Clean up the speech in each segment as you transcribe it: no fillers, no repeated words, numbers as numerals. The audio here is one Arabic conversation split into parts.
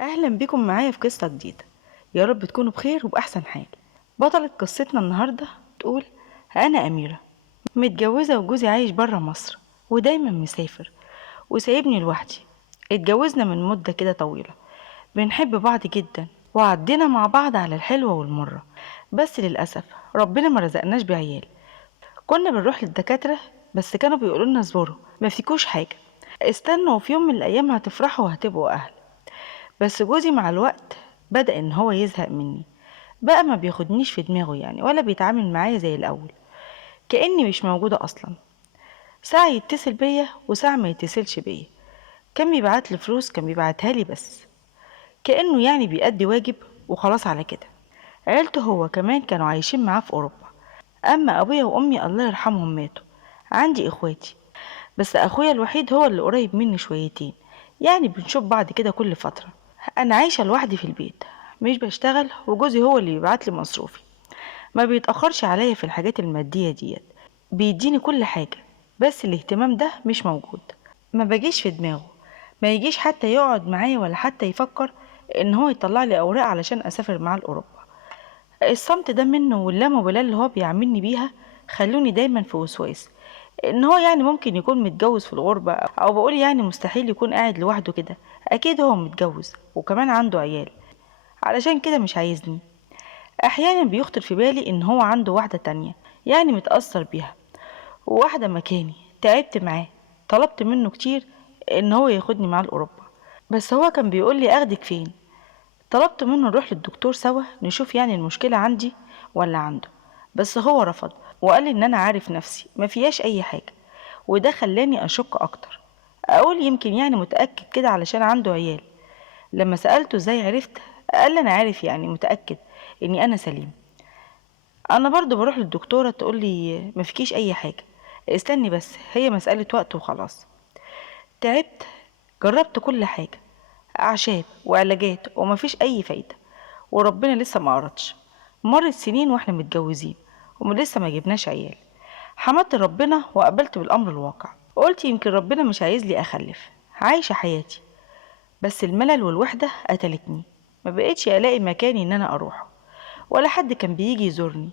اهلا بكم معايا في قصة جديدة. يا رب تكونوا بخير وبأحسن حال. بطلة قصتنا النهاردة تقول: انا أميرة، متجوزة وجوزي عايش برا مصر ودايما مسافر وسايبني لوحدي. اتجوزنا من مدة كده طويلة، بنحب بعض جدا وعدينا مع بعض على الحلوة والمرة، بس للأسف ربنا ما رزقناش بعيال. كنا بنروح للدكاترة بس كانوا بيقولوا لنا اصبروا ما فيكوش حاجة، استنوا وفي يوم من الأيام هتفرحوا وهتبقوا أهل. بس جوزي مع الوقت بدأ ان هو يزهق مني، بقى ما بياخدنيش في دماغه يعني ولا بيتعامل معايا زي الاول، كأني مش موجودة اصلا. ساعة يتصل بيا وساعة ما يتصلش بيا، كان بيبعت لي فلوس كان بيبعتها لي بس كأنه يعني بيأدي واجب وخلاص على كده. عيلته هو كمان كانوا عايشين معاه في اوروبا، اما ابويا وامي الله يرحمهم ماتوا. عندي اخواتي بس اخويا الوحيد هو اللي قريب مني شويتين، يعني بنشوف بعض كده كل فترة. انا عايشة لوحدي في البيت، مش بشتغل وجوزي هو اللي بيبعت لي مصروفي، ما بيتأخرش عليا في الحاجات المادية ديت، بيديني كل حاجة، بس الاهتمام ده مش موجود، ما باجيش في دماغه، ما يجيش حتى يقعد معايا ولا حتى يفكر ان هو يطلع لي اوراق علشان اسافر معاه لاوروبا. الصمت ده منه واللامبالاة اللي هو بيعاملني بيها خلوني دايما في وسواس ان هو يعني ممكن يكون متجوز في الغربة، او بقول يعني مستحيل يكون قاعد لوحده كده، اكيد هو متجوز وكمان عنده عيال، علشان كده مش عايزني. احيانا بيخطر في بالي ان هو عنده واحدة تانية يعني متأثر بيها، وواحدة مكاني. تعبت معاه، طلبت منه كتير ان هو ياخدني معاه لأوروبا، بس هو كان بيقول لي اخدك فين. طلبت منه نروح للدكتور سوا نشوف يعني المشكلة عندي ولا عنده، بس هو رفض وقال لي ان انا عارف نفسي ما فيهاش اي حاجة، وده خلاني اشك اكتر، اقول يمكن يعني متأكد كده علشان عنده عيال. لما سألته ازاي عرفت، قال لي انا عارف يعني متأكد اني انا سليم. انا برضو بروح للدكتورة تقول لي ما فيكيش اي حاجة، استني بس هي مسألة وقت وخلاص. تعبت، جربت كل حاجة، أعشاب وعلاجات ومفيش أي فايدة، وربنا لسه ما أردش. مرت سنين واحنا متجوزين لسه ما جبناش عيال. حمدت ربنا وقبلت بالأمر الواقع، قلت يمكن ربنا مش عايز لي أخلف، عايشة حياتي. بس الملل والوحدة قتلتني، ما بقيتش ألاقي مكاني إن أنا أروح، ولا حد كان بيجي يزورني.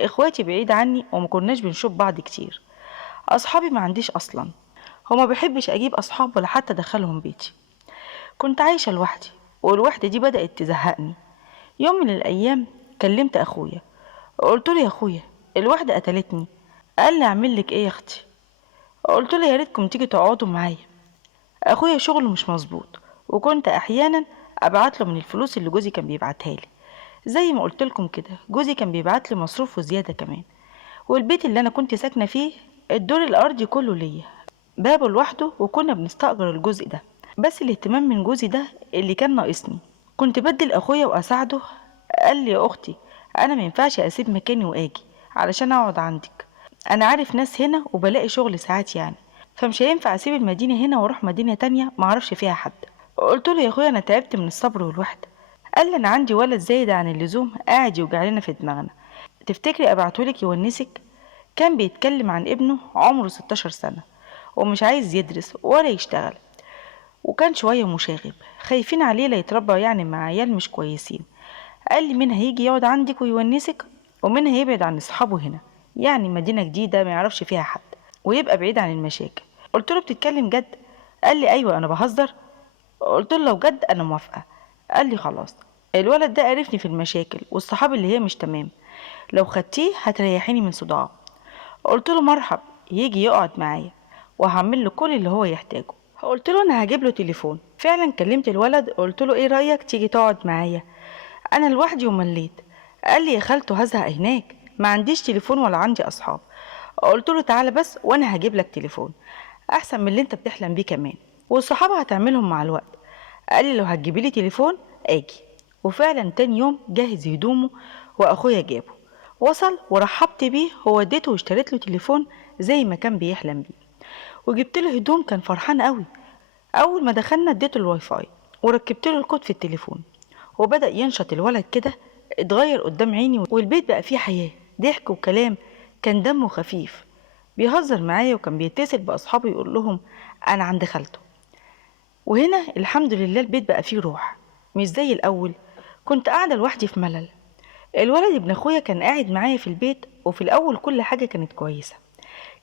إخواتي بعيد عني وما كناش بنشوف بعض كتير. أصحابي ما عنديش أصلا، وما بحبش أجيب أصحاب ولا حتى أدخلهم بيتي. كنت عايشة لوحدي، والوحدة دي بدأت تزهقني. يوم من الأيام كلمت أخويا، قلت له يا أخويا الوحدة قتلتني. قال لي أعمل لك إيه يا أختي؟ قلت له يا ريتكم تيجي تقعدوا معايا. أخويا شغله مش مظبوط، وكنت أحيانا أبعت له من الفلوس اللي جوزي كان بيبعتها لي. زي ما قلت لكم كده جوزي كان بيبعت لي مصروف وزيادة كمان. والبيت اللي أنا كنت ساكنة فيه الدور الأرضي كله ليا، بابه لوحده، وكنا بنستأجر الجزء ده، بس الاهتمام من جوزي ده اللي كان ناقصني. كنت بدل اخويا واساعده. قال لي يا اختي انا ما ينفعش اسيب مكاني واجي علشان اقعد عندك، انا عارف ناس هنا وبلاقي شغل ساعات يعني، فمش هينفع اسيب المدينة هنا واروح مدينة تانية معرفش فيها حد. قلت له يا اخويا انا تعبت من الصبر والوحدة. قال لي انا عندي ولد زايد عن اللزوم قاعد يوجع لنا في دماغنا، تفتكري ابعتهولك يونسك؟ كان بيتكلم عن ابنه عمره 16 سنة ومش عايز يدرس ولا يشتغل، وكان شوية مشاغب، خايفين عليه لا يتربى يعني مع عيال مش كويسين. قال لي منها هيجي يقعد عندك ويونسك، ومنها يبعد عن اصحابه هنا، يعني مدينة جديدة ما يعرفش فيها حد، ويبقى بعيد عن المشاكل. قلت له بتتكلم جد؟ قال لي ايوه انا بهزر. قلت له لو جد انا موافقة. قال لي خلاص، الولد ده عرفني في المشاكل والصحاب اللي هي مش تمام، لو خدتيه هتريحيني من صداعه. قلت له مرحب، يجي يقعد معايا وهعمل له كل اللي هو يحتاجه. قلت له انا هجيب له تليفون. فعلا كلمت الولد قلت له ايه رايك تيجي تقعد معايا، انا لوحدي ومليت. قال لي يا خالته هزهق هناك، ما عنديش تليفون ولا عندي اصحاب. قلت له تعالى بس وانا هجيب لك تليفون احسن من اللي انت بتحلم بيه كمان، والصحاب هتعملهم مع الوقت. قال لي لو هتجيبي لي تليفون اجي. وفعلا تاني يوم جهز هدومه واخويا جابه، وصل ورحبت بيه ووديته واشتريت له تليفون زي ما كان بيحلم بيه، وجبت له هدوم. كان فرحان قوي. اول ما دخلنا اديته الواي فاي وركبت له الكود في التليفون، وبدأ ينشط الولد كده، اتغير قدام عيني والبيت بقى فيه حياة، ضحك وكلام. كان دمه خفيف، بيهزر معايا وكان بيتصل بأصحابه يقول لهم أنا عند خالته. وهنا الحمد لله البيت بقى فيه روح، مش زي الأول. كنت قاعدة لوحدي في ملل. الولد ابن أخويا كان قاعد معايا في البيت، وفي الأول كل حاجة كانت كويسة.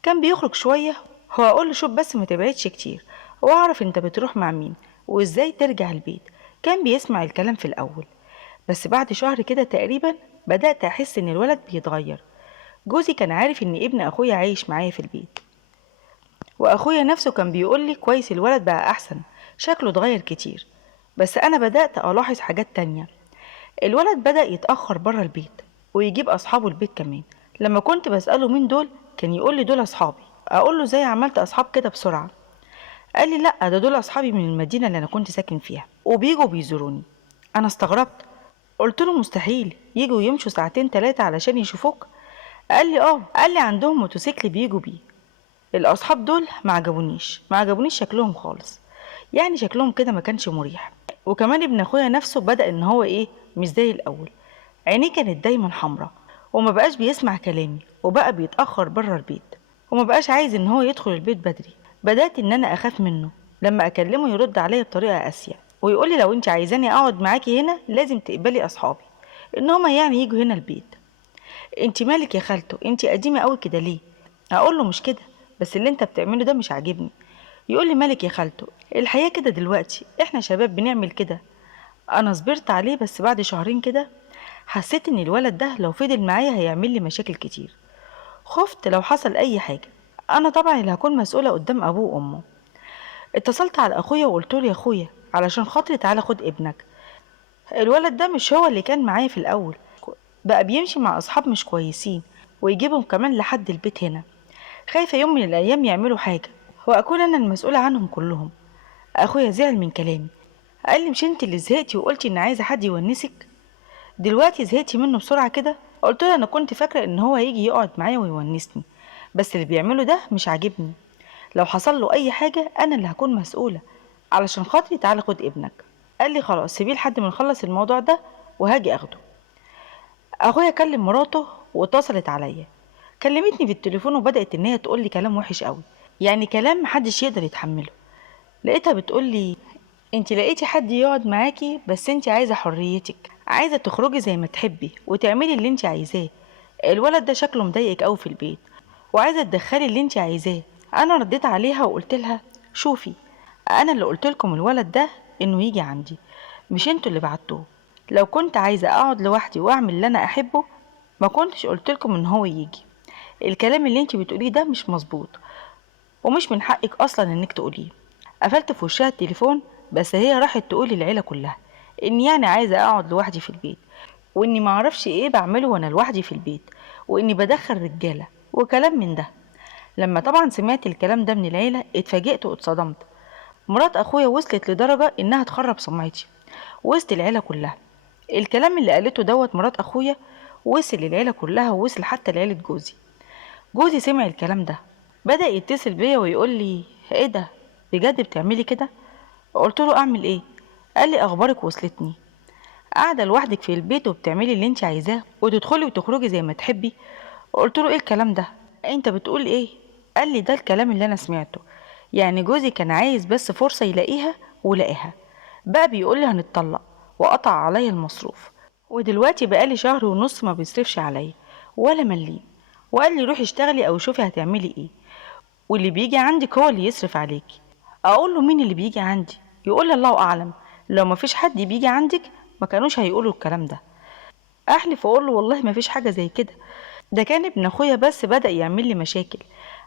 كان بيخرج شوية، هو أقول له شوف بس ما تبعدش كتير، وأعرف أنت بتروح مع مين وإزاي ترجع البيت. كان بيسمع الكلام في الأول، بس بعد شهر كده تقريبا بدأت أحس إن الولد بيتغير. جوزي كان عارف إن ابن أخويا عايش معايا في البيت، وأخويا نفسه كان بيقولي كويس الولد بقى أحسن، شكله اتغير كتير. بس أنا بدأت ألاحظ حاجات تانية. الولد بدأ يتأخر برا البيت، ويجيب أصحابه البيت كمان. لما كنت بسأله مين دول كان يقولي دول أصحابي. أقول له زي عملت أصحاب كده بسرعة؟ قال لي لأ، ده دول أصحابي من المدينة اللي أنا كنت ساكن فيها، وبيجوا بيزوروني. أنا استغربت، قلت له مستحيل يجوا يمشوا ساعتين تلاتة علشان يشوفوك. قال لي قال لي عندهم موتوسيكل بيجوا بيه. الاصحاب دول ما عجبونيش شكلهم خالص، يعني شكلهم كده ما كانش مريح. وكمان ابن اخويا نفسه بدأ ان هو مش زي الاول. عينيه كانت دايما حمرا، وما بقاش بيسمع كلامي، وبقى بيتأخر بره البيت، وما بقاش عايز ان هو يدخل البيت بدري. بدأت ان انا اخاف منه. لما اكلمه يرد عليا بطريقة قاسية، ويقولي لو انت عايزاني اقعد معاكي هنا لازم تقبلي اصحابي ان هما يعني يجوا هنا البيت. انت مالك يا خالته، انت قديمه قوي كده ليه؟ اقول له مش كده، بس اللي انت بتعمله ده مش عاجبني. يقول لي مالك يا خالته، الحياه كده دلوقتي، احنا شباب بنعمل كده. انا صبرت عليه، بس بعد شهرين كده حسيت ان الولد ده لو فضل معايا هيعمل لي مشاكل كتير. خفت لو حصل اي حاجه، انا طبعا اللي هكون مسؤوله قدام ابوه وامه. اتصلت على اخويا وقلت له يا اخويا علشان خاطري تعالى خد ابنك. الولد ده مش هو اللي كان معايا في الاول، بقى بيمشي مع اصحاب مش كويسين، ويجيبهم كمان لحد البيت هنا. خايفة يوم من الأيام يعملوا حاجة وأكون أنا المسؤولة عنهم كلهم. أخويا زعل من كلامي، قال لي مش انت اللي زهقتي وقلتي إن عايزة حد يونسك؟ دلوقتي زهقتي منه بسرعة كده؟ قلت له أنا كنت فاكرة إن هو هيجي يقعد معايا ويونسني، بس اللي بيعمله ده مش عاجبني. لو حصل له أي حاجة أنا اللي هكون مسؤولة. علشان خاطري تعالى خد ابنك. قال لي خلاص سيبيه لحد ما نخلص الموضوع ده وهاجي أخده. أخويا كلم مراته واتصلت عليا، كلمتني في التليفون وبدأت إن هي تقول لي كلام وحش قوي، يعني كلام محدش يقدر يتحمله. لقيتها بتقول لي انت لقيتي حد يقعد معاكي، بس انت عايزة حريتك، عايزة تخرجي زي ما تحبي وتعملي اللي انت عايزاه. الولد ده شكله مضايقك قوي في البيت، وعايزة تدخلي اللي انت عايزاه. انا رديت عليها وقلت لها شوفي، انا اللي قلت لكم الولد ده انه يجي عندي، مش انتوا اللي بعتوه. لو كنت عايزة اقعد لوحدي واعمل اللي انا احبه ما كنتش قلت لكم ان هو يجي. الكلام اللي انت بتقوليه ده مش مظبوط، ومش من حقك اصلا انك تقوليه. قفلت في وشها التليفون، بس هي راحت تقول للعيله كلها اني يعني عايزه اقعد لوحدي في البيت، واني معرفش ايه بعمله وانا لوحدي في البيت، واني بدخل رجاله وكلام من ده. لما طبعا سمعت الكلام ده من العيله اتفاجئت واتصدمت. مرات اخويا وصلت لدرجه انها تخرب سمعتي وسط العيله كلها. الكلام اللي قالته دوت مرات اخويا وصل للعيله كلها، ووصل حتى لعيله جوزي. جوزي سمع الكلام ده، بدأ يتصل بيا ويقول لي ايه ده، بجد بتعملي كده؟ قلت له اعمل ايه؟ قال لي اخبارك وصلتني، قاعده لوحدك في البيت وبتعملي اللي انت عايزاه وتدخلي وتخرجي زي ما تحبي. قلت له ايه الكلام ده، انت بتقول ايه؟ قال لي ده الكلام اللي انا سمعته، يعني جوزي كان عايز بس فرصه يلاقيها ولقاها، بقى بيقول لي هنتطلق، وقطع عليا المصروف، ودلوقتي بقالي شهر ونص ما بيصرفش عليا ولا مليم، وقال لي روحي اشتغلي او شوفي هتعملي ايه، واللي بيجي عندك هو اللي يصرف عليكي. اقول له مين اللي بيجي عندي؟ يقول لي الله اعلم، لو ما فيش حد بيجي عندك ما كانوش هيقولوا الكلام ده. احلف واقول له والله ما فيش حاجه زي كده، ده كان ابن اخويا بس بدأ يعمل لي مشاكل،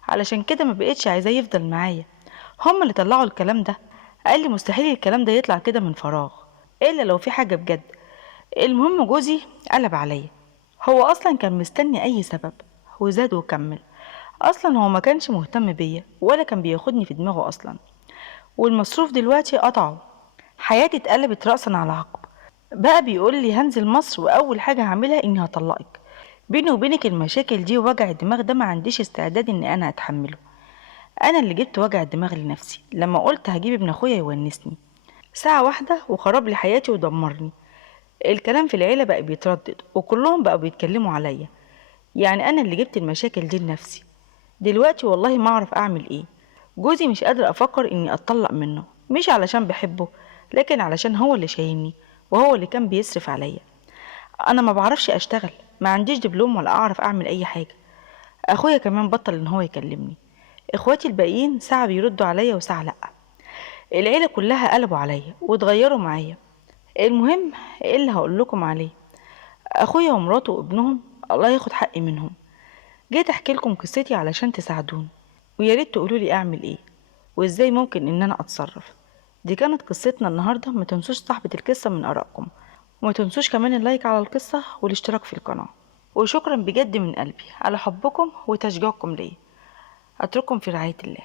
علشان كده ما بقتش عايزاه يفضل معايا. هم اللي طلعوا الكلام ده. قال لي مستحيل الكلام ده يطلع كده من فراغ، الا لو في حاجه بجد. المهم جوزي قلب عليا، هو اصلا كان مستني اي سبب، وزاد وكمل. اصلا هو ما كانش مهتم بيا ولا كان بياخدني في دماغه اصلا، والمصروف دلوقتي قطعه. حياتي اتقلبت رأسا على عقب، بقى بيقول لي هنزل مصر واول حاجة هعملها اني هطلقك. بيني وبينك المشاكل دي ووجع الدماغ ده ما عنديش استعداد ان انا اتحمله. انا اللي جبت وجع الدماغ لنفسي لما قلت هجيب ابن اخويا يونسني. ساعة واحدة وخرب لي حياتي ودمرني. الكلام في العيلة بقى بيتردد وكلهم بقوا بيتكلموا عليا، يعني انا اللي جبت المشاكل دي لنفسي. دلوقتي والله ما اعرف اعمل ايه. جوزي مش قادر افكر اني اتطلق منه، مش علشان بحبه، لكن علشان هو اللي شايلني وهو اللي كان بيصرف عليا. انا ما بعرفش اشتغل، ما عنديش دبلوم ولا اعرف اعمل اي حاجة. اخويا كمان بطل ان هو يكلمني. اخواتي الباقيين ساعة بيردوا عليا وساعة لأ. العيلة كلها قلبوا عليا واتغيروا معايا. المهم، ايه اللي هقول لكم عليه، اخويا ومراته وابنهم الله ياخد حقي منهم. جيت احكي لكم قصتي علشان تساعدوني، ويا ريت تقولوا لي اعمل ايه وازاي ممكن ان انا اتصرف. دي كانت قصتنا النهارده. ما تنسوش صاحبة القصة من ارائكم، وما تنسوش كمان اللايك على القصة والاشتراك في القناة. وشكرا بجد من قلبي على حبكم وتشجيعكم ليا. اترككم في رعاية الله.